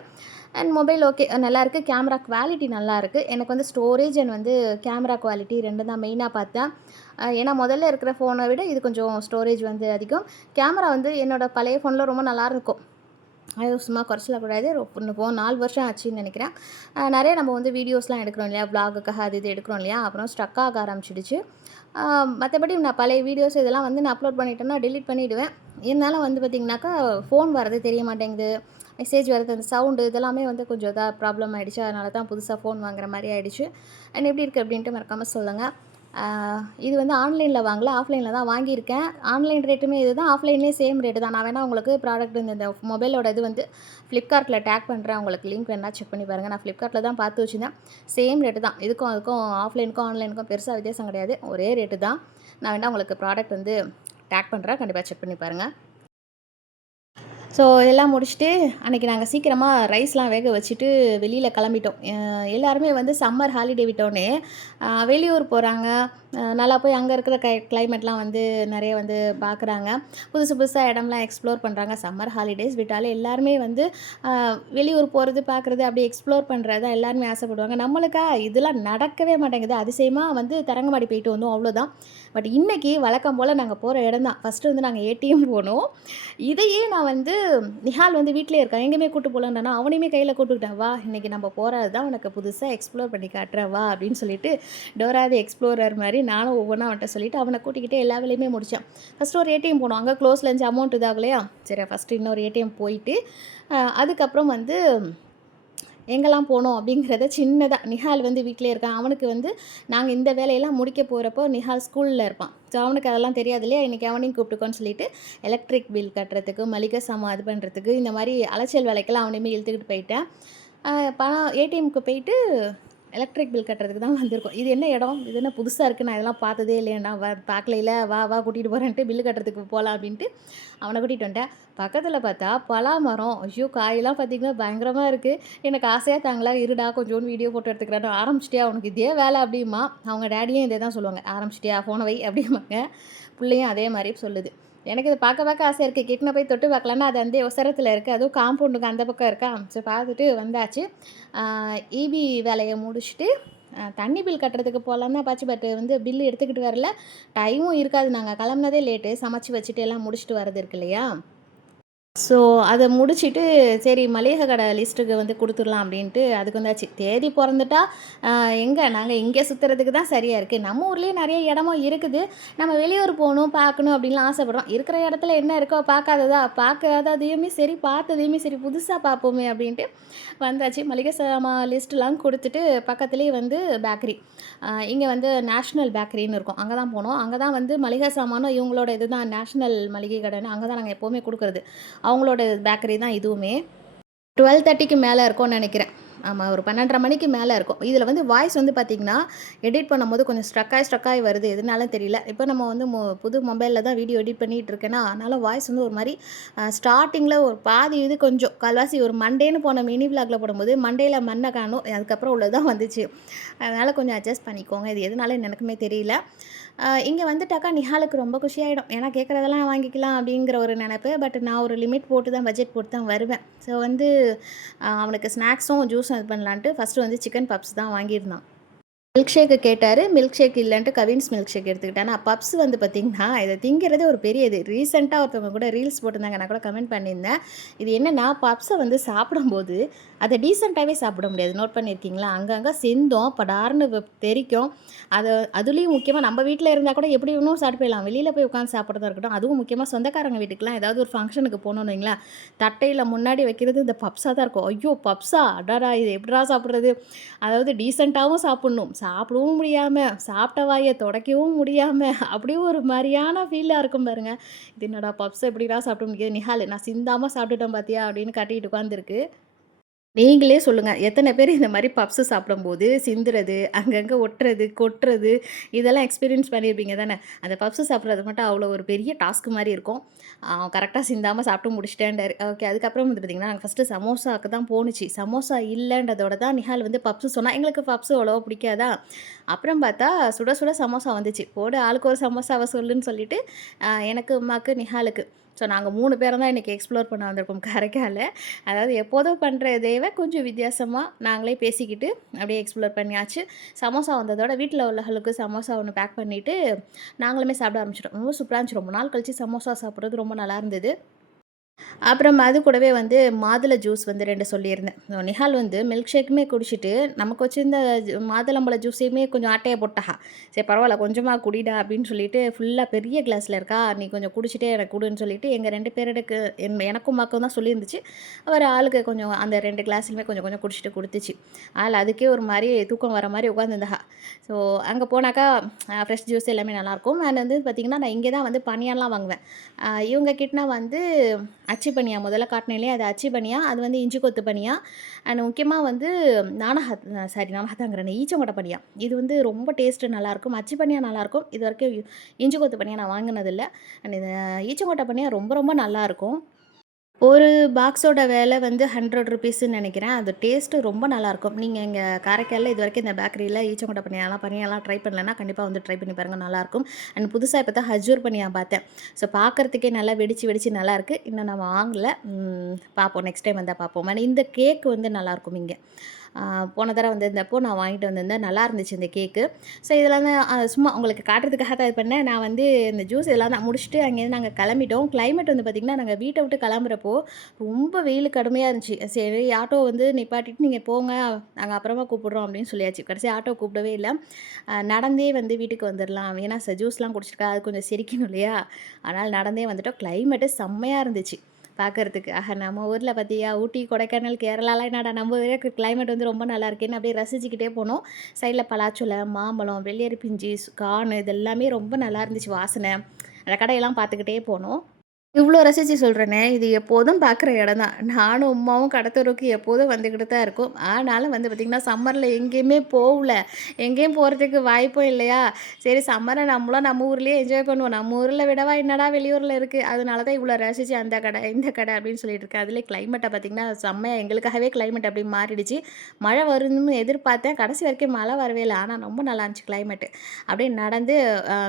அண்ட் மொபைல் ஓகே நல்லாயிருக்கு. கேமரா குவாலிட்டி நல்லாயிருக்கு. எனக்கு வந்து ஸ்டோரேஜ் அண்ட் வந்து கேமரா குவாலிட்டி 2 தான் மெயினாக பார்த்தேன். ஏன்னா முதல்ல இருக்கிற ஃபோனை விட இது கொஞ்சம் ஸ்டோரேஜ் வந்து அதிகம். கேமரா வந்து என்னோடய பழைய ஃபோனில் ரொம்ப நல்லாயிருக்கும். அது சும்மா குறைச்சலக்கூடாது. ஃபோன் 4 வருஷம் ஆச்சுன்னு நினைக்கிறேன். நிறைய நம்ம வந்து வீடியோஸ்லாம் எடுக்கிறோம் இல்லையா, விளாகுக்காக அது இது எடுக்கிறோம் இல்லையா, அப்புறம் ஸ்ட்ரக் ஆக ஆரம்பிச்சிடுச்சு. மற்றபடி நான் பழைய வீடியோஸ் இதெல்லாம் வந்து நான் அப்லோட் பண்ணிட்டேன்னா டெலீட் பண்ணிவிடுவேன். இருந்தாலும் வந்து பார்த்திங்கனாக்கா ஃபோன் வரது தெரிய மாட்டேங்குது. மெசேஜ் வரது, அந்த சவுண்டு இதெல்லாமே வந்து கொஞ்சம் ப்ராப்ளம் ஆகிடுச்சு. அதனால தான் புதுசாக ஃபோன் வாங்குற மாதிரி ஆகிடுச்சு. அண்ட் எப்படி இருக்குது அப்படின்ட்டு மறக்காமல் சொல்லுங்கள். இது வந்து ஆன்லைனில் வாங்கல, ஆஃப்லைனில் தான் வாங்கியிருக்கேன். ஆன்லைன் ரேட்டுமே இது தான், ஆஃப்லைன்லேயே சேம் ரேட்டு தான். நான் வேணால் உங்களுக்கு ப்ராடக்ட் இந்த மொபைலோட இது வந்து ஃப்ளிப்கார்ட்டில் டேக் பண்ணுறேன். உங்களுக்கு லிங்க் வேணா செக் பண்ணி பாருங்கள். நான் ஃப்ளிப்கார்ட்டில் தான் பார்த்து வச்சுருந்தேன். சேம் ரேட்டு தான். இதுக்கும் அதுக்கும் ஆஃப்லைனுக்கும் ஆன்லைனுக்கும் பெருசாக வித்தியாசம் கிடையாது. ஒரே ரேட்டு தான். நான் வேணால் உங்களுக்கு ப்ராடக்ட் வந்து டேக் பண்ணுறேன். கண்டிப்பாக செக் பண்ணி பாருங்கள். ஸோ எல்லாம் முடிச்சுட்டு அன்றைக்கி நாங்கள் சீக்கிரமாக ரைஸ்லாம் வேக வச்சுட்டு வெளியில் கிளம்பிட்டோம். எல்லாருமே வந்து சம்மர் ஹாலிடே விட்டோன்னே வெளியூர் போகிறாங்க. நல்லா போய் அங்கே இருக்கிற கிளைமேட்லாம் வந்து நிறைய வந்து பார்க்குறாங்க. புதுசு புதுசாக இடம்லாம் எக்ஸ்ப்ளோர் பண்ணுறாங்க. சம்மர் ஹாலிடேஸ் விட்டாலே எல்லாருமே வந்து வெளியூர் போகிறது, பார்க்குறது, அப்படியே எக்ஸ்ப்ளோர் பண்ணுறது தான் எல்லாருமே ஆசைப்படுவாங்க. நம்மளுக்கா இதெல்லாம் நடக்கவே மாட்டேங்குது. அதிசயமாக வந்து தரங்கம்பாடி போயிட்டு வந்தோம், அவ்வளோதான். பட் இன்றைக்கி வழக்கம் போல் நாங்கள் போகிற இடம் தான். ஃபஸ்ட்டு வந்து நாங்கள் ஏடிஎம் போனோம். இதையே நான் வந்து நிஹால் வந்து வீட்லயே இருக்கான். எங்கேயுமே கூட்டு போலன்னானா, அவனையுமே கையில கூப்பிட்டுக்கிட்டேன். "வா இன்னைக்கு நம்ம போறது தான் உனக்கு புதுசா எக்ஸ்ப்ளோர் பண்ணி காட்டுறேன் வா" அப்படின்னு சொல்லிட்டு டோரா தி எக்ஸ்ப்ளோரர் மாரி நானும் ஒவ்வொன்னா அவன்ட்ட சொல்லிட்டு அவன கூட்டிக்கிட்டு எல்லா வேலையுமே முடிச்சேன். ஃபர்ஸ்ட்டு ஒரு ஏடிஎம் போனோம். அங்க க்ளோஸ்ல இருந்துச்சு அமௌண்ட் இதாகலையா, சரி ஃபர்ஸ்ட்டு இன்னொரு ஏடிஎம் போயிட்டு, அதுக்கப்புறம் வந்து எங்கெல்லாம் போனோம் அப்படிங்கிறத சின்னதா நிஹால் வந்து வீட்லயே இருக்கான். அவனுக்கு வந்து நாங்க இந்த வேலையெல்லாம் முடிக்க போறப்போ நிஹால் ஸ்கூல்ல இருப்பான். ஸோ அவனுக்கு அதெல்லாம் தெரியாது இல்லையா? இன்னைக்கு அவனையும் கூப்பிட்டுக்கோன்னு சொல்லிட்டு, எலக்ட்ரிக் பில் கட்டுறதுக்கு, மளிகை சாமான் இது பண்ணுறதுக்கு, இந்த மாரி அலைச்சல் வேலைக்கெல்லாம் அவனையுமே இழுத்துக்கிட்டு போயிட்டேன். பணம் ஏடிஎம்க்கு போயிட்டு எலக்ட்ரிக் பில் கட்டுறதுக்கு தான் வந்திருக்கோம். இது என்ன இடம்? இது என்ன புதுசா இருக்கு. நான் இதெல்லாம் பார்த்ததே இல்லையேண்ணா. பார்க்கலைல. வா வா கூட்டிட்டு போறேன்ட்டு பில்லு கட்டுறதுக்கு போலாம் அப்படின்ட்டு அவன கூட்டிட்டு வந்துட்டேன். பக்கத்துல பார்த்தா பலா மரம். ஐயோ! காயெல்லாம் பார்த்தீங்கன்னா பயங்கரமா இருக்கு. எனக்கு ஆசையா தாங்களா, இருடா கொஞ்சோண்டு வீடியோ ஃபோட்டோ எடுத்துக்கிறேன்னு. ஆரம்பிச்சிட்டியா? உனக்கு இதே வேலை அப்படிம்பான். அவங்க டாடியும் இதே தான் சொல்லுவாங்க. ஆரம்பிச்சிட்டியா? ஃபோன வை அப்படிம்பாங்க. புள்ளையும் அதே மாரி சொல்லுது. எனக்கு இத பார்க்க பார்க்க ஆசையா இருக்கு. கிட்டன போய் தொட்டு பார்க்கலான்னா, அது அந்த ஒசரத்துல இருக்கு. அதுவும் காம்பவுண்டுக்கு அந்த பக்கம் இருக்கா. சரி பார்த்துட்டு வந்தாச்சு. ஆ ஈபி வேலைய முடிச்சுட்டு, தண்ணி பில் கட்டுறதுக்கு போலான்னு தான் பாச்சு. பட் வந்து பில் எடுத்துக்கிட்டு வரல. டைமும் இருக்காது. நாங்க கிளம்புனதே லேட்டு. சமைச்சு வச்சுட்டு எல்லாம் முடிச்சுட்டு வரது இருக்கு இல்லையா? ஸோ, அத முடிச்சுட்டு, சரி மளிகை கடை லிஸ்ட்டுக்கு வந்து குடுத்துடலாம் அப்படின்ட்டு அதுக்கு வந்தாச்சு. தேதி பொறந்துட்டா, அ எங்க நாங்க இங்கே சுத்துறதுக்கு தான் சரியா இருக்கு. நம்ம ஊர்லயே நெறைய இடமும் இருக்குது. நம்ம வெளியூர் போணும், பார்க்கணும் அப்படின்லாம் ஆசைப்படுறோம். இருக்கிற இடத்துல என்ன இருக்கோ பார்க்காததையுமே சரி, பார்த்ததையுமே சரி, புதுசா பார்ப்போமே அப்படின்ட்டு வந்தாச்சு. மளிகை சாமான் லிஸ்ட்லாம் குடுத்துட்டு, பக்கத்திலேயே வந்து பேக்கரி. இங்க வந்து நேஷ்னல் பேக்கரின்னு இருக்கும். அங்க தான் போனோம். அங்க தான் வந்து மளிகை சாமானும் இவங்களோட இதுதான் நேஷ்னல் மளிகை கடைன்னு அங்க தான் நாங்க எப்பவுமே குடுக்குறது. அவங்களோட பேக்கரி தான் இதுவுமே. 12:30க்கு மேல இருக்கும்னு நெனைக்கிறேன். ஆமா. ஒரு 12:30 மணிக்கு மேல இருக்கும். இதில வந்து வாய்ஸ் வந்து பார்த்தீங்கன்னா, எடிட் பண்ணும்போது கொஞ்சம் ஸ்ட்ரக் ஆயி வருது. எதுனாலும் தெரியல. இப்போ நம்ம வந்து புது மொபைல்ல தான் வீடியோ எடிட் பண்ணிட்டு இருக்கேனா, அதனால வாய்ஸ் வந்து ஒரு மாரி ஸ்டார்ட்டிங்கில ஒரு பாதி இது கொஞ்சம் கால்வாசி ஒரு மண்டேன்னு போன மினி விளாக்ல போடும்போது, மண்டேல மண்ண காணோம். அதுக்கப்புறம் உள்ளது தான் வந்துச்சு. அதனால கொஞ்சம் அட்ஜஸ்ட் பண்ணிக்கோங்க. இது எதுனாலன்னு எனக்குமே தெரியல. இங்க வந்துட்டாக்கா நிஹாலுக்கு ரொம்ப குஷியாயிடும். ஏன்னா கேட்குறதெல்லாம் வாங்கிக்கலாம் அப்படிங்கிற ஒரு நெனப்பு. பட் நான் ஒரு லிமிட் போட்டு தான் பட்ஜெட் போட்டு தான் வருவேன். ஸோ வந்து அவனுக்கு ஸ்நாக்ஸும், ஜூஸும் இது பண்ணலான்ட்டு ஃபஸ்ட்டு வந்து சிக்கன் பப்ஸ் தான் வாங்கியிருந்தான். மில்க் ஷேக்கு கேட்டாரு. மில்க் ஷேக் இல்லன்ட்டு கவின்ஸ் மில்க் ஷேக் எடுத்துக்கிட்டேன். ஆனா பப்ஸ் வந்து பார்த்தீங்கன்னா, இத திங்கிறதே ஒரு பெரிய இது. ரீசென்ட்டா ஒருத்தவங்க கூட ரீல்ஸ் போட்டிருந்தாங்க. நான் கூட கமெண்ட் பண்ணியிருந்தேன். இது என்னன்னா, பப்ஸ வந்து சாப்பிடும்போது, அத டீசென்ட்டாவே சாப்பிட முடியாது. நோட் பண்ணியிருக்கீங்களா? அங்கங்க சிந்தும், படார்ன்னு தெறிக்கும். அத அதுலயும் முக்கியமா நம்ம வீட்ல இருந்தா கூட எப்படி வேணும் சாப்பிட்டு போயிடலாம். வெளியில போய் உட்காந்து சாப்பிடுறதா இருக்கட்டும், அதுவும் முக்கியமா சொந்தக்காரங்க வீட்டுக்குலாம் ஏதாவது ஒரு ஃபங்ஷனுக்கு போனோம்னு வைங்களேன், தட்டையில முன்னாடி வைக்கிறது இந்த பப்ஸா தான் இருக்கும். ஐயோ! பப்ஸா? அடடா! இது எப்படிடா சாப்பிடுறது? அதாவது டீசென்ட்டாவும் சாப்பிடணும். சாப்பிடவும் முடியாம, சாப்பிட்ட வாய துடைக்கவும் முடியாம, அப்படியே ஒரு மாரியான ஃபீலா இருக்கும் பாருங்க. இது என்னடா பப்ஸ் எப்படிடா சாப்பிட முடியுது? நிஹால் நான் சிந்தாம சாப்பிட்டுட்டேன் பார்த்தியா? அப்படின்னு காட்டிட்டு உட்காந்துருக்கு. நீங்களே சொல்லுங்க. எத்தன பேர் இந்த மாரி பப்ஸு சாப்பிடும்போது சிந்துறது, அங்கங்க ஒட்டுறது, கொட்டுறது இதெல்லாம் எக்ஸ்பீரியன்ஸ் பண்ணியிருப்பீங்க தானே! அந்த பப்ஸு சாப்பிடுறது மட்டும் அவ்வளோ ஒரு பெரிய டாஸ்க் மாரி இருக்கும். கரெக்ட்டா சிந்தாம சாப்பிட்டு முடிச்சுட்டேன்டாரு. ஓகே. அதுக்கப்புறம் வந்து பார்த்தீங்கன்னா, நாங்க ஃபர்ஸ்ட்டு சமோசாக்கு தான் போணுச்சு. சமோசா இல்லன்றதோட தான் நிஹால் வந்து பப்ஸு சொன்னா. எங்களுக்கு பப்ஸு அவ்வளவா பிடிக்காதா, அப்புறம் பார்த்தா சுட சுட சமோசா வந்துச்சு. போடு ஆளுக்கு ஒரு சமோசாவ சொல்லுன்னு சொல்லிட்டு, எனக்கு, உம்மாக்கு, நிஹாலுக்கு. ஸோ நாங்க 3 பேரும் தான் இன்னைக்கு எக்ஸ்ப்ளோர் பண்ண வந்திருக்கோம் காரைக்கால. அதாவது எப்போதும் பண்ற இதேவ கொஞ்சம் வித்தியாசமா நாங்களே பேசிக்கிட்டு அப்படியே எக்ஸ்ப்ளோர் பண்ணியாச்சு. சமோசா வந்ததோட வீட்ல உள்ளவங்களுக்கு சமோசா ஒண்ணு பேக் பண்ணிட்டு, நாங்களுமே சாப்பிட ஆரம்பிச்சுட்டோம். ரொம்ப சூப்பரா இருந்துச்சு. ரொம்ப நாள் கழிச்சு சமோசா சாப்பிடுறது ரொம்ப நல்லா இருந்தது. அப்புறம் அது கூடவே வந்து மாதுளை ஜூஸ் வந்து 2 சொல்லியிருந்தேன். நிஹால் வந்து மில்க் ஷேக்குமே குடிச்சிட்டு, நமக்கு வச்சிருந்த மாதுளம்பழ ஜூஸையுமே கொஞ்சம் ஆட்டைய போட்டாஹா. "சரி பரவால்ல கொஞ்சமா குடிடா" அப்படின்னு சொல்லிட்டு ஃபுல்லா பெரிய கிளாஸ்ல இருக்கா, "நீ கொஞ்சம் குடிச்சிட்டே எனக்கு குடுன்னு" சொல்லிட்டு எங்க 2 பேருக்கு எனக்கும் உமாக்கும் தான் சொல்லியிருந்துச்சு. ஒரு ஆளுக்கு கொஞ்சம் அந்த 2 கிளாஸ்லயுமே கொஞ்சம் கொஞ்சம் குடிச்சிட்டு குடுத்துச்சு. ஆள் அதுக்கே ஒரு மாரி தூக்கம் வர மாரி உட்காந்துருந்தாஹா. ஸோ அங்க போனாக்கா ஃப்ரெஷ் ஜூஸ் எல்லாமே நல்லாயிருக்கும். அண்ட் வந்து பார்த்தீங்கன்னா, நான் இங்கே தான் வந்து பனியாலாம் வாங்குவேன். இவங்க கிட்டனா வந்து அச்சி பனியா முதல்ல காட்டுனேன் இல்லையா? அது அச்சி பனியா, அது வந்து இஞ்சி கொத்து பனியா, அண்ட் முக்கியமா வந்து நானஹத்தாங்கிறேனே ஈச்சங்கோட்டை பனியா. இது வந்து ரொம்ப டேஸ்ட்டு நல்லாயிருக்கும். அச்சி பனியா நல்லாயிருக்கும். இதுவரைக்கும் இஞ்சி கொத்து பனியா நான் வாங்குனதில்ல. அண்ட் இந்த ஈச்சங்கோட்டை பனியா ரொம்ப ரொம்ப நல்லாயிருக்கும். ஒரு பாக்ஸோட விலை வந்து ₹100ன்னு நெனைக்கிறேன். அது டேஸ்ட்டு ரொம்ப நல்லாயிருக்கும். நீங்க இங்க காரைக்கால்ல இதுவரைக்கும் இந்த பேக்கரியில ஈச்சங்கோட்டை பனியாலாம் ட்ரை பண்ணலன்னா, கண்டிப்பா வந்து ட்ரை பண்ணி பாருங்க நல்லாயிருக்கும். அண்ட் புதுசா இப்ப தான் ஹஜூர் பனியா பார்த்தேன். ஸோ பார்க்கறதுக்கே நல்லா வெடிச்சு வெடிச்சு நல்லாயிருக்கு. இன்னும் நான் வாங்கல. பார்ப்போம். நெக்ஸ்ட் டைம் வந்தா பார்ப்போம். அண்ட் இந்த கேக் வந்து நல்லாயிருக்கும் இங்க. ஆ போன தடவ வந்திருந்தப்போ நான் வாங்கிட்டு வந்திருந்தேன். நல்லா இருந்துச்சு இந்த கேக்கு. ஸோ இதெல்லாம் தான் சும்மா உங்களுக்கு காட்டுறதுக்காக தான் இது பண்ணேன். நான் வந்து இந்த ஜூஸ் இதெல்லாம் தான் முடிச்சுட்டு அங்கேருந்து நாங்க கிளம்பிட்டோம். கிளைமேட் வந்து பார்த்திங்கன்னா, நாங்க வீட்ட விட்டு கிளம்புறப்போ ரொம்ப வெயில் கடுமையா இருந்துச்சு. சரி ஆட்டோ வந்து நிப்பாட்டிட்டு நீங்க போங்க, நாங்க அப்புறமா கூப்பிடுறோம் அப்படின்னு சொல்லியாச்சு. கடைசியா ஆட்டோ கூப்பிடவே இல்ல. நடந்தே வந்து வீட்டுக்கு வந்துரலாம். ஏன்னா ஜூஸ்லாம் குடிச்சிருக்கா, அது கொஞ்சம் செரிக்கணும் இல்லையா? அதனால நடந்தே வந்துட்டோம். கிளைமேட்டு செம்மையா இருந்துச்சு பார்க்கறதுக்கு. நம்ம ஊர்ல பார்த்தியா, ஊட்டி, கொடைக்கானல், கேரளாலாம் என்னடா நம்ம ஊரே கிளைமேட் வந்து ரொம்ப நல்லா இருக்கேன்னு அப்படியே ரசிச்சுக்கிட்டே போனோம். சைடில பலாச்சுலை, மாம்பழம், வெள்ளரி பிஞ்சு, கானு இது எல்லாமே ரொம்ப நல்லா இருந்துச்சு வாசனை. அந்த கடையெல்லாம் பார்த்துக்கிட்டே போனோம். இவ்ளோ ரசிச்சு சொல்றேனே, இது எப்போதும் பார்க்குற இடம் தான். நானும், அம்மாவும் கடத்தெருவுக்கு எப்போதும் வந்துக்கிட்டு தான் இருக்கோம். ஆனாலும் வந்து பார்த்திங்கன்னா, சம்மர்ல எங்கேயுமே போகல. எங்கேயும் போறதுக்கு வாய்ப்பும் இல்லையா? சரி சம்மர நம்மளும் நம்ம ஊர்லயே என்ஜாய் பண்ணுவோம். நம்ம ஊர்ல விடவா என்னடா வெளியூர்ல இருக்கு? அதனால தான் இவ்ளோ ரசிச்சு அந்த கடை, இந்த கடை அப்படின்னு சொல்லிட்டு இருக்கேன். அதிலயே கிளைமேட்ட பார்த்திங்கன்னா, செம்மையா எங்களுக்காகவே கிளைமேட் அப்படியே மாறிடுச்சு. மழை வரும்னு எதிர்பார்த்தேன். கடைசி வரைக்கும் மழை வரவே இல்ல. ஆனா ரொம்ப நல்லா இருந்துச்சு கிளைமேட்டு. அப்படியே நடந்து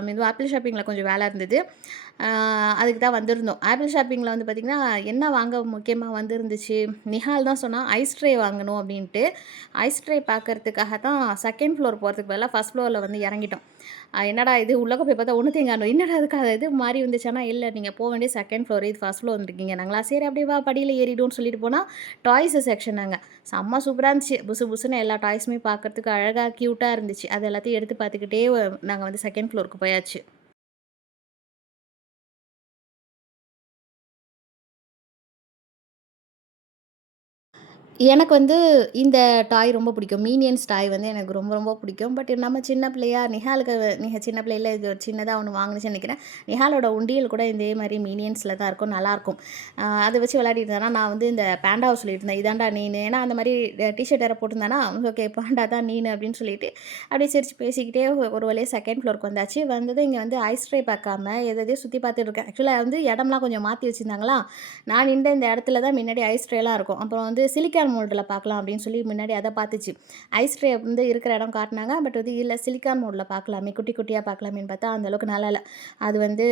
மெதுவா ஆப்பிள் ஷாப்பிங்கில கொஞ்சம் வேலை இருந்தது. ஆ அதுக்கு தான் வந்திருந்தோம். ஆப்பிள் ஷாப்பிங்கில வந்து பார்த்திங்கன்னா, என்ன வாங்க முக்கியமா வந்திருந்துச்சு, நிஹால் தான் சொன்னா, ஐஸ் ட்ரே வாங்கணும் அப்படின்ட்டு. ஐஸ் ட்ரே பார்க்கறதுக்காக தான் 2ண்ட் ஃப்ளோர் போறதுக்கு பதிலா 1 ஃப்ளோர்ல வந்து இறங்கிட்டோம். என்னடா இது உள்ளக்க போய் பார்த்தா ஒண்ணுத்தையும் காணோம். என்னடா அதுக்கு அது இது மாறி வந்துச்சான்னா, இல்ல நீங்க போ வேண்டிய 2ண்ட் ஃப்ளோர் இது 1 ஃப்ளோர் வந்திருக்கீங்க. நாங்களா சரி அப்படியே வா படியில ஏறிடுவோம்னு சொல்லிட்டு போனா, டாய்ஸ் செக்ஷன் அங்க. செம்ம சூப்பரா இருந்துச்சு. புசு புசுன்னு எல்லா டாய்ஸுமே பார்க்கறதுக்கு அழகா கியூட்டா இருந்துச்சு. அது எல்லாத்தையும் எடுத்து பார்த்துக்கிட்டே நாங்க வந்து 2ண்ட் ஃப்ளோருக்கு போயாச்சு. எனக்கு வந்து இந்த டாய் ரொம்ப பிடிக்கும். மீனியன்ஸ் டாய் வந்து எனக்கு ரொம்ப ரொம்ப பிடிக்கும். பட் நம்ம சின்ன பிள்ளையா நிஹாலுக்கு சின்ன பிள்ளையில இது ஒரு சின்னதா ஒண்ணு வாங்குனுச்சுன்னு நெனைக்கிறேன். நிஹாலோட உண்டியல் கூட இதே மாரி மீனியன்ஸ்ல தான் இருக்கும். நல்லாயிருக்கும். அத வச்சு விளையாடிட்டு இருந்தானா, நான் வந்து இந்த பாண்டாவ சொல்லிட்டு இருந்தேன். இதான்டா நீனு. ஏன்னா அந்த மாரி டீ ஷர்ட் வேற போட்டிருந்தானா, ஓகே பாண்டா தான் நீனு அப்படின்னு சொல்லிட்டு, அப்படியே சிரிச்சு பேசிக்கிட்டே ஒரு வழியா 2ண்ட் ஃப்ளோருக்கு வந்தாச்சு. வந்ததும் இங்க வந்து ஐஸ் ட்ரே பார்க்காம எத எதையோ சுத்தி பார்த்துட்டு இருக்கேன். ஆக்சுவலா வந்து இடம்லாம் கொஞ்சம் மாத்தி வச்சிருந்தாங்களா, நான் நின்ற இந்த இடத்துல தான் முன்னாடி ஐஸ் ட்ரேலாம் இருக்கும். அப்புறம் வந்து சிலிக்கான் மோல்டுல பார்க்கலாம் அப்படின்னு சொல்லி முன்னாடி அத பார்த்துச்சு. ஐஸ் ட்ரே வந்து இருக்கிற இடம் காட்டுனாங்க. பட் வந்து இல்ல சிலிக்கான் மோல்டுல பார்க்கலாமே, குட்டி குட்டியா பார்க்கலாமேன்னு பார்த்தா அந்த அளவுக்கு நல்லா இல்ல. அது வந்து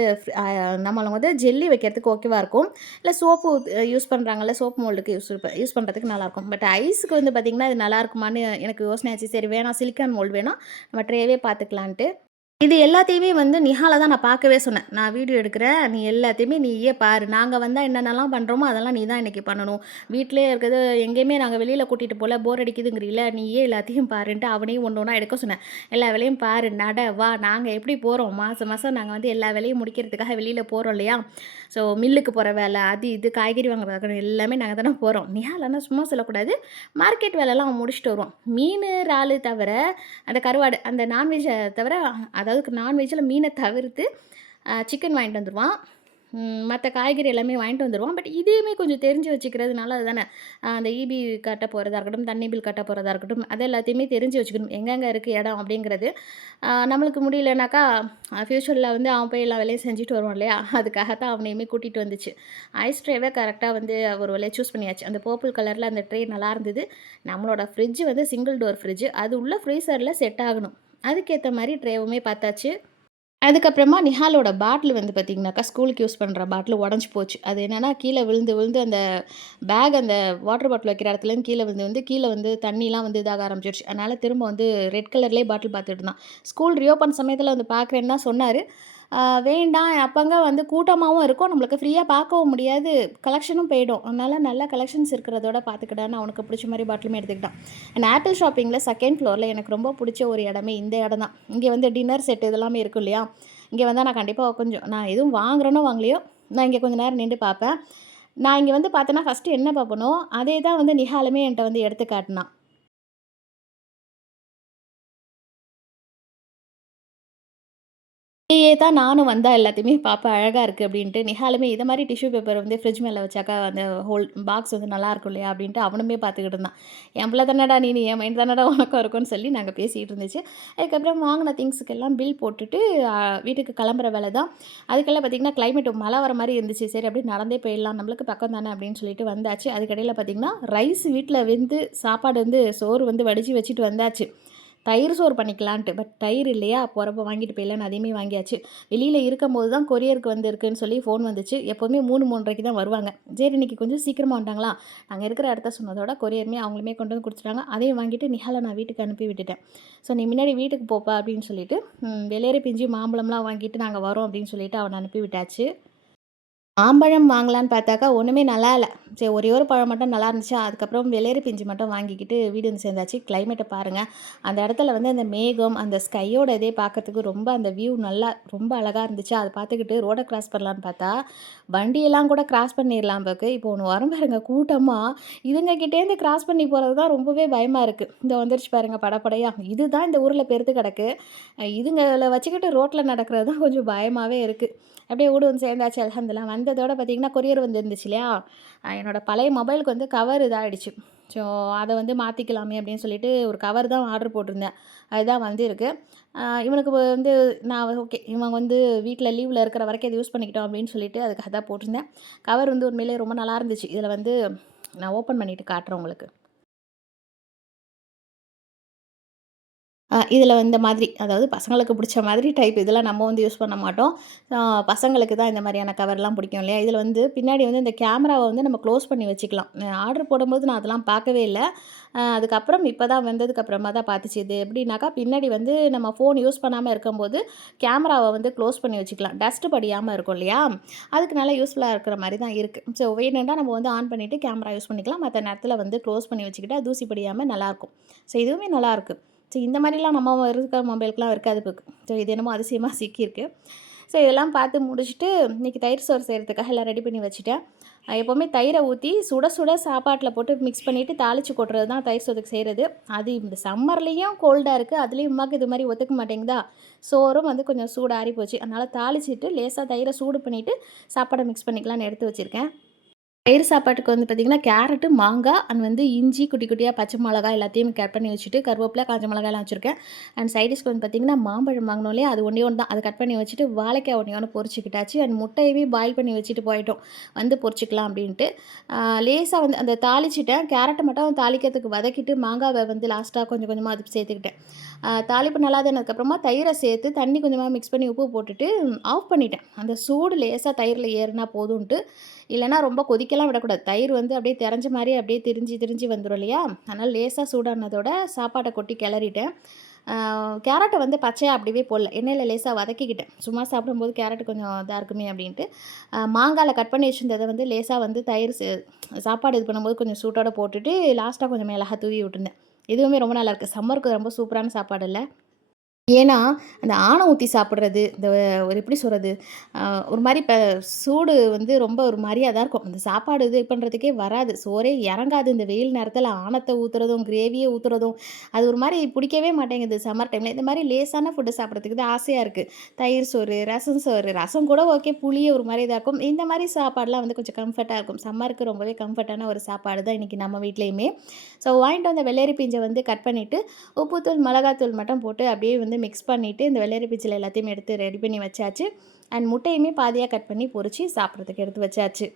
நம்மள வந்து ஜெல்லி வைக்கிறதுக்கு ஓகேவா இருக்கும். இல்ல சோப்பு யூஸ் பண்றாங்கல்ல, சோப் மோல்டுக்கு யூஸ் பண்றதுக்கு நல்லாயிருக்கும். பட் ஐஸுக்கு வந்து பார்த்தீங்கன்னா, இது நல்லாயிருக்குமான்னு எனக்கு யோசனை ஆச்சு. சரி வேணாம் சிலிக்கான் மோல்டு வேணாம். நம்ம ட்ரேவே பார்த்துக்கலான்ட்டு இது எல்லாத்தையுமே வந்து நிஹால தான் நான் பார்க்கவே சொன்னேன். நான் வீடியோ எடுக்கிறேன். நீ எல்லாத்தையுமே நீயே பாரு. நாங்க வந்தா என்னென்னலாம் பண்றோமோ, அதெல்லாம் நீ தான் இன்னைக்கு பண்ணணும். வீட்லயே இருக்கிறது எங்கேயுமே நாங்க வெளியில கூட்டிட்டு போல, போர் அடிக்குதுங்கிறீல, நீயே எல்லாத்தையும் பாருன்ட்டு அவனையும் ஒண்ணு ஒண்ணா எடுக்க சொன்னேன். எல்லா வேலையும் பாரு, நட, வா. நாங்க எப்படி போறோம், மாசம் மாசம் நாங்க வந்து எல்லா வேலையும் முடிக்கிறதுக்காக வெளியில போறோம் இல்லையா? ஸோ மில்லுக்கு போற வேலை, அது இது காய்கறி வாங்குறதா இருக்கட்டும், எல்லாமே நாங்க தானே போறோம். நிஹால் ஆனா சும்மா சொல்லக்கூடாது. மார்க்கெட் வேலைலாம் அவன் முடிச்சுட்டு வருவான். மீனு, இறாலு தவிர அந்த கருவாடு, அந்த நான்வெஜ்ஜ தவிர அதாவது நான்வெஜ்ஜில மீன தவிர்த்து சிக்கன் வாங்கிட்டு வந்துருவான். மத்த காய்கறி எல்லாமே வாங்கிட்டு வந்துருவான். பட் இதையுமே கொஞ்சம் தெரிஞ்சு வச்சுக்கிறது நல்லது தானே. அந்த ஈபி கட்ட போறதா இருக்கட்டும், தண்ணி பில் கட்ட போறதா இருக்கட்டும், அது எல்லாத்தையுமே தெரிஞ்சு வச்சுக்கணும். எங்கெங்க இருக்கு இடம் அப்படிங்கிறது. நம்மளுக்கு முடியலனாக்கா ஃப்யூச்சரில வந்து அவன் போய் எல்லா வேலையும் செஞ்சுட்டு வருவான் இல்லையா? அதுக்காக தான் அவனையுமே கூட்டிட்டு வந்துச்சு. ஐஸ் ட்ரேவே கரெக்ட்டா வந்து ஒரு வழியா சூஸ் பண்ணியாச்சு. அந்த பர்பிள் கலர்ல அந்த ட்ரே நல்லா இருந்தது. நம்மளோட ஃப்ரிட்ஜ் வந்து சிங்கிள் டோர் ஃப்ரிட்ஜ். அது உள்ள ஃப்ரீசர்ல செட் ஆகணும். அதுக்கேத்த மாரி ட்ரேவுமே பார்த்தாச்சு. அதுக்கப்புறமா நிஹாலோட பாட்டில் வந்து பார்த்தீங்கன்னாக்கா, ஸ்கூலுக்கு யூஸ் பண்ற பாட்டில் உடஞ்சு போச்சு. அது என்னன்னா கீழ விழுந்து விழுந்து அந்த அந்த வாட்டர் பாட்டில் வைக்கிற இடத்துலேருந்து கீழ விழுந்து வந்து கீழ வந்து தண்ணிலாம் வந்து இதாக ஆரம்பிச்சிருச்சு. அதனால திரும்ப வந்து ரெட் கலர்லேயே பாட்டில் பார்த்துட்டு இருந்தான். ஸ்கூல் ரீஓப்பன் சமயத்தில வந்து பார்க்குறேன்னு தான் சொன்னாரு. வேண்டாம் அப்பங்க வந்து கூட்டமாவும் இருக்கும். நம்மளுக்கு ஃப்ரீயா பார்க்கவும் முடியாது. கலெக்ஷனும் போயிடும். அதனால நல்ல கலெக்ஷன்ஸ் இருக்கிறதோட பார்த்துக்கடான்னு அவனுக்கு பிடிச்ச மாரி பாட்டிலுமே எடுத்துக்கிட்டான். அண்ட் ஆப்பிள் ஷாப்பிங்கில 2ண்ட் ஃப்ளோர்ல எனக்கு ரொம்ப பிடிச்ச ஒரு இடமே இந்த இடம் தான். இங்கே வந்து டின்னர் செட் இதெல்லாமே இருக்கும் இல்லையா? இங்கே வந்தா நான் கண்டிப்பா கொஞ்சம் நான் எதுவும் வாங்குறேனோ வாங்கலையோ, நான் இங்கே கொஞ்சம் நேரம் நின்று பார்ப்பேன். நான் இங்கே வந்து பார்த்தேன்னா, ஃபர்ஸ்ட்டு என்ன பார்ப்பனோ, அதே தான் வந்து நிஹாலுமே என்ட்ட வந்து எடுத்து காட்டுனான். இதையே தான் நானும் வந்தா எல்லாத்தையுமே பார்ப்பேன் அழகா இருக்கு அப்படின்ட்டு. நிஹாலுமே இத மாரி டிஷ்யூ பேப்பர் வந்து ஃப்ரிட்ஜ் மேல வச்சாக்கா அந்த பாக்ஸ் வந்து நல்லாயிருக்கும் இல்லையா? அப்படின்ட்டு அவனுமே பார்த்துக்கிட்டு இருந்தான். என் பிள்ள தானடா நீனு, என் மைண்ட் தானடா உனக்கும் இருக்கும்னு சொல்லி நாங்க பேசிக்கிட்டு இருந்துச்சு. அதுக்கப்புறம் வாங்குன திங்ஸுக்கெல்லாம் பில் போட்டுட்டு அ வீட்டுக்கு கிளம்புற வேல தான். அதுக்கெல்லாம் பார்த்தீங்கன்னா, கிளைமேட் மழை வர மாரி இருந்துச்சு. சரி அப்படியே நடந்தே போயிடலாம். நம்மளுக்கு பக்கம் தானே அப்படின்னு சொல்லிட்டு வந்தாச்சு. அதுக்கிடையில பார்த்தீங்கன்னா, ரைஸ் வீட்ல வெந்து சாப்பாடு வந்து சோறு வந்து வடிச்சு வச்சுட்டு வந்தாச்சு. தயிர் சோறு பண்ணிக்கலான்ட்டு. பட் தயிர் இல்லையா, போறப்போ வாங்கிட்டு போயிடலான்னு அதையுமே வாங்கியாச்சு. வெளியில இருக்கும்போது தான் கொரியருக்கு வந்திருக்குன்னு சொல்லி ஃபோன் வந்துச்சு. எப்போவுமே 3, 3:30க்கு தான் வருவாங்க. சரி இன்னைக்கு கொஞ்சம் சீக்கிரமா வந்துட்டாங்களா, நாங்க இருக்கிற இடத்த சொன்னதோட கொரியருமே அவங்களுமே கொண்டு வந்து குடுத்துட்டாங்க. அதையும் வாங்கிட்டு நிஹால நான் வீட்டுக்கு அனுப்பி விட்டுட்டேன். ஸோ "நீ முன்னாடி வீட்டுக்கு போப்பா" அப்படின்னு சொல்லிட்டு, வெள்ளேரி பிஞ்சு மாம்பழம்லாம் வாங்கிட்டு நாங்க வரோம் அப்படின்னு சொல்லிட்டு அவன அனுப்பி விட்டாச்சு. மாம்பழம் வாங்கலான்னு பார்த்தாக்கா, ஒண்ணுமே நல்லா இல்ல. சரி ஒரே ஒரு பழம் மட்டும் நல்லா இருந்துச்சா, அதுக்கப்புறம் வெள்ளரி பிஞ்சு மட்டும் வாங்கிக்கிட்டு வீடு வந்து சேர்ந்தாச்சு. கிளைமேட்ட பாருங்க. அந்த இடத்துல வந்து அந்த மேகம், அந்த ஸ்கையோட இதே பார்க்கறதுக்கு ரொம்ப அந்த வியூ நல்லா ரொம்ப அழகா இருந்துச்சா, அத பார்த்துக்கிட்டு ரோட கிராஸ் பண்ணலான்னு பார்த்தா, வண்டியெல்லாம் கூட கிராஸ் பண்ணிர்லாம் போக்கு. இப்போ ஒண்ணு வரும் பாருங்க கூட்டமா, இதுங்க கிட்டேருந்து கிராஸ் பண்ணி போறது தான் ரொம்பவே பயமா இருக்கு. இதோ வந்துருச்சு பாருங்க படப்படையா. இதுதான் இந்த ஊர்ல பெருத்து கிடக்கு. இதுங்கள வச்சுக்கிட்டு ரோட்ல நடக்கிறது தான் கொஞ்சம் பயமாவே இருக்கு. அப்படியே வீடு வந்து சேர்ந்தாச்சு அல்ஹம்துலில்லாஹ். வந்ததோட பார்த்தீங்கன்னா, கொரியர் வந்துருந்துச்சு இல்லையா? என்னோட பழைய மொபைலுக்கு வந்து கவர் இதாயிடுச்சு. ஸோ அத வந்து மாத்திக்கலாமே அப்படின்னு சொல்லிட்டு ஒரு கவர் தான் ஆர்டர் போட்டிருந்தேன். அதுதான் வந்திருக்கு. இவனுக்கு வந்து நான் ஓகே இவன் வந்து வீட்ல லீவ்ல இருக்கிற வரைக்கும் இத யூஸ் பண்ணிக்கிட்டோம் அப்படின்னு சொல்லிட்டு அதுக்காக தான் போட்டிருந்தேன். கவர் வந்து உண்மையிலேயே ரொம்ப நல்லா இருந்துச்சு. இதில வந்து நான் ஓப்பன் பண்ணிட்டு காட்டுறேன் உங்களுக்கு. இதில இந்த மாதிரி, அதாவது பசங்களுக்கு புடிச்ச மாதிரி டைப் இதெல்லாம் நம்ம வந்து யூஸ் பண்ண மாட்டோம். அ பசங்களுக்கு தான் இந்த மாதிரியான கவர்லாம் பிடிக்கும் இல்லையா? இதில வந்து பின்னாடி வந்து இந்த கேமராவ வந்து நம்ம க்ளோஸ் பண்ணி வச்சுக்கலாம். ஆர்டர் போடும்போது நான் அதெல்லாம் பார்க்கவே இல்ல. அதுக்கப்புறம் இப்ப தான் வந்ததுக்கு அப்புறமா தான் பார்த்துச்சு. இது எப்படின்னாக்கா, பின்னாடி வந்து நம்ம ஃபோன் யூஸ் பண்ணாம இருக்கும்போது, கேமராவ வந்து க்ளோஸ் பண்ணி வச்சுக்கலாம். டஸ்ட் படியாம இருக்கும் இல்லையா? அதுக்கு நல்லா யூஸ்ஃபுல்லா இருக்கிற மாரி தான் இருக்கு. ஸோ வேணும்னா நம்ம வந்து ஆன் பண்ணிட்டு கேமரா யூஸ் பண்ணிக்கலாம். மத்த நேரத்தில வந்து க்ளோஸ் பண்ணி வச்சுக்கிட்டா தூசி படியாம நல்லாயிருக்கும். ஸோ இதுவுமே நல்லாயிருக்கு. ஸோ இந்த மாதிரிலாம் நம்ம இருக்கிற மொபைலுக்குலாம் இருக்காது போக்கு. ஸோ இது என்னமோ அதிசயமா சிக்கியிருக்கு. ஸோ இதெல்லாம் பார்த்து முடிச்சுட்டு, இன்றைக்கி தயிர் சோறு செய்கிறதுக்காக எல்லாம் ரெடி பண்ணி வச்சுட்டேன். எப்போவுமே தயிரை ஊற்றி சுட சுட சாப்பாட்டில போட்டு மிக்ஸ் பண்ணிவிட்டு தாளித்து கொட்டுறது தான் தயிர் சோறுக்கு செய்கிறது. அது இந்த சம்மர்லேயும் கோல்டாக இருக்குது. அதுலேயும் உமாக்கு இது மாதிரி ஒத்துக்க மாட்டேங்குதா, சோறும் வந்து கொஞ்சம் சூடு ஆறி போச்சு. அதனால் தாளிச்சிட்டு லேசாக தயிரை சூடு பண்ணிவிட்டு சாப்பாடை மிக்ஸ் பண்ணிக்கலான்னு எடுத்து வச்சுருக்கேன். தயிர் சாப்பாட்டுக்கு வந்து பார்த்திங்கன்னா, கேரட்டு, மாங்காய் அண்ட் வந்து இஞ்சி குட்டி குட்டியா பச்சை மிளகாய் எல்லாத்தையும் கட் பண்ணி வச்சுட்டு, கருவேப்பில, காஞ்ச மிளகாய்லாம் வச்சுருக்கேன். அண்ட் சைட் டிஷ்க்கு வந்து பார்த்திங்கன்னா, மாம்பழம் வாங்கினோம் இல்லையா, அது ஒண்ணே ஒண்ணு தான். அத கட் பண்ணி வச்சுட்டு, வாழைக்காய் ஒண்ணே ஒண்ணு பொரிச்சுக்கிட்டாச்சு. அண்ட் முட்டையவே பாயில் பண்ணி வச்சுட்டு போயிட்டோம். வந்து பொரிச்சுக்கலாம் அப்படின்ட்டு. லேசா வந்து அந்த தாளிச்சுட்டேன். கேரட்ட மட்டும் தாளிக்கிறதுக்கு வதக்கிட்டு, மாங்காவ வந்து லாஸ்ட்டா கொஞ்சம் கொஞ்சமா அதுக்கு சேர்த்துக்கிட்டேன். தாளிப்பு நல்லா ஆனதுக்கப்புறமா தயிர சேர்த்து, தண்ணி கொஞ்சமா மிக்ஸ் பண்ணி உப்பு போட்டுட்டு, ஆஃப் பண்ணிட்டேன். அந்த சூடு லேசா தயிர்ல ஏறுனா போதுன்ட்டு. இல்லைன்னா ரொம்ப கொதிக்கலாம் விடக்கூடாது. தயிர் வந்து அப்படியே தெரஞ்ச மாரி அப்படியே திரிஞ்சு திரிஞ்சு வந்துரும் இல்லையா? அதனால லேசா சூடானதோட சாப்பாட்ட கொட்டி கிளறிட்டேன். கேரட்ட வந்து பச்சையா அப்படியே போடல. எண்ணெயில லேசா வதக்கிக்கிட்டேன். சும்மா சாப்பிடும்போது கேரட் கொஞ்சம் இதா இருக்குமே அப்படின்ட்டு. மாங்கால கட் பண்ணி வச்சிருந்தத வந்து லேசா வந்து தயிர் சாப்பாடு இது பண்ணும்போது கொஞ்சம் சூட்டோட போட்டுட்டு, லாஸ்ட்டா கொஞ்சம் மிளகா தூவி விட்டுருந்தேன். இதுவுமே ரொம்ப நல்லாயிருக்கு. சம்மருக்கு ரொம்ப சூப்பரான சாப்பாடு இல்ல. ஏன்னா, அந்த ஆணம் ஊத்தி சாப்பிடுறது, இந்த ஒரு எப்படி சொல்றது? அ ஒரு மாரி சூடு வந்து ரொம்ப ஒரு மாரியா தான் இருக்கும். அந்த சாப்பாடு இது பண்றதுக்கே வராது. சோறே இறங்காது. இந்த வெயில் நேரத்தில ஆணத்த ஊத்துறதும், கிரேவிய ஊத்துறதும், அது ஒரு மாரி பிடிக்கவே மாட்டேங்குது சம்மர் டைம்ல. இந்த மாரி லேசான ஃபுட்டு சாப்பிடுறதுக்கு தான் ஆசையா இருக்கு. தயிர் சோறு, ரசம் சோறு, ரசம் கூட ஓகே புளிய ஒரு மாரி இதா இருக்கும். இந்த மாரி சாப்பாடுலாம் வந்து கொஞ்சம் கம்ஃபர்ட்டா இருக்கும். சம்மருக்கு ரொம்பவே கம்ஃபர்ட்டான ஒரு சாப்பாடு தான் இன்னைக்கு நம்ம வீட்லயுமே. ஸோ வாங்கிட்டு வந்த வெள்ளரி பிஞ்ச வந்து கட் பண்ணிட்டு, உப்புத்தூள், மிளகாத்தூள் மட்டும் போட்டு அப்படியே வந்து மிக்ஸ் பண்ணிட்டு, இந்த வெள்ளரி பிஞ்சில எல்லாத்தையும் எடுத்து ரெடி பண்ணி வச்சாச்சு. அண்ட் முட்டையுமே பாதியா கட் பண்ணி பொரிச்சு சாப்பிடுறதுக்கு எடுத்து வச்சாச்சு.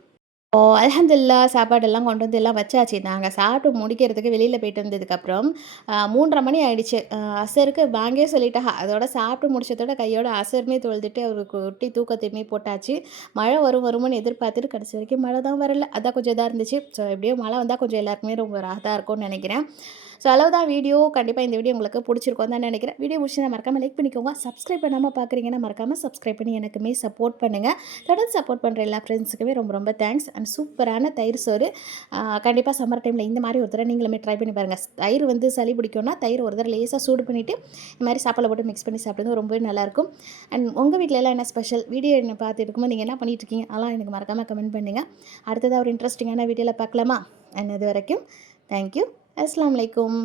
ஓ! அல்ஹம்துலில்லாஹ் சாப்பாடெல்லாம் கொண்டு வந்து எல்லாம் வச்சாச்சு. நாங்க சாப்பிட்டு முடிக்கிறதுக்கு வெளியில போயிட்டு வந்ததுக்கப்புறம் 3:30 மணி ஆயிடுச்சு. அசருக்கு பேங்கே சொல்லிட்டாக. அதோட சாப்பிட்டு முடிச்சதோட கையோட அசருமே தொழுதுட்டு அவருக்கு குட்டி தூக்கத்தையுமே போட்டாச்சு. மழை வரும் வரும்னு எதிர்பார்த்துட்டு கடைசி வரைக்கும் மழை தான் வரல. அதான் கொஞ்சம் இதா இருந்துச்சு. ஸோ எப்படியோ மழை வந்தா கொஞ்சம் எல்லாருக்குமே ரொம்ப ராஹத்தா இருக்கும்னு நெனைக்கிறேன். ஸோ அவ்வளவுதான் வீடியோ. கண்டிப்பா இந்த வீடியோ உங்களுக்கு புடிச்சிருக்கும்னு தான் நெனைக்கிறேன். வீடியோ புடிச்சிருந்தா மறக்காம லைக் பண்ணிக்கோங்க. சப்ஸ்கிரைப் பண்ணாம பார்க்குறீங்கன்னா மறக்காம சப்ஸ்கிரைப் பண்ணி எனக்குமே சப்போர்ட் பண்ணுங்க. தொடர்ந்து சப்போர்ட் பண்ணுற எல்லா ஃப்ரெண்ட்ஸுக்குமே ரொம்ப ரொம்ப தேங்க்ஸ். அண்ட் சூப்பரான தயிர் சோறு. கண்டிப்பா சம்மர் டைம்ல இந்த மாரி ஒரு தடவ நீங்களுமே ட்ரை பண்ணி பாருங்க. தயிர் வந்து சளி பிடிக்கும்னா, தயிர் ஒரு தடவ லேசா சூடு பண்ணிட்டு, இந்த மாரி சாப்பாடுல போட்டு மிக்ஸ் பண்ணி சாப்பிடுங்க. ரொம்பவே நல்லாயிருக்கும். அண்ட் உங்க வீட்ல எல்லாம் என்ன ஸ்பெஷல்? வீடியோ என்ன பார்த்துட்டு இருக்கும்போது நீங்க என்ன பண்ணிட்டு இருக்கீங்க? அதெல்லாம் எனக்கு மறக்காம கமெண்ட் பண்ணுங்க. அடுத்ததா ஒரு இன்ட்ரஸ்டிங்கான வீடியோல பார்க்கலாமா? அண்ட் அதுவரைக்கும் தேங்க் யூ. அஸ்ஸலாமு அலைக்கும்.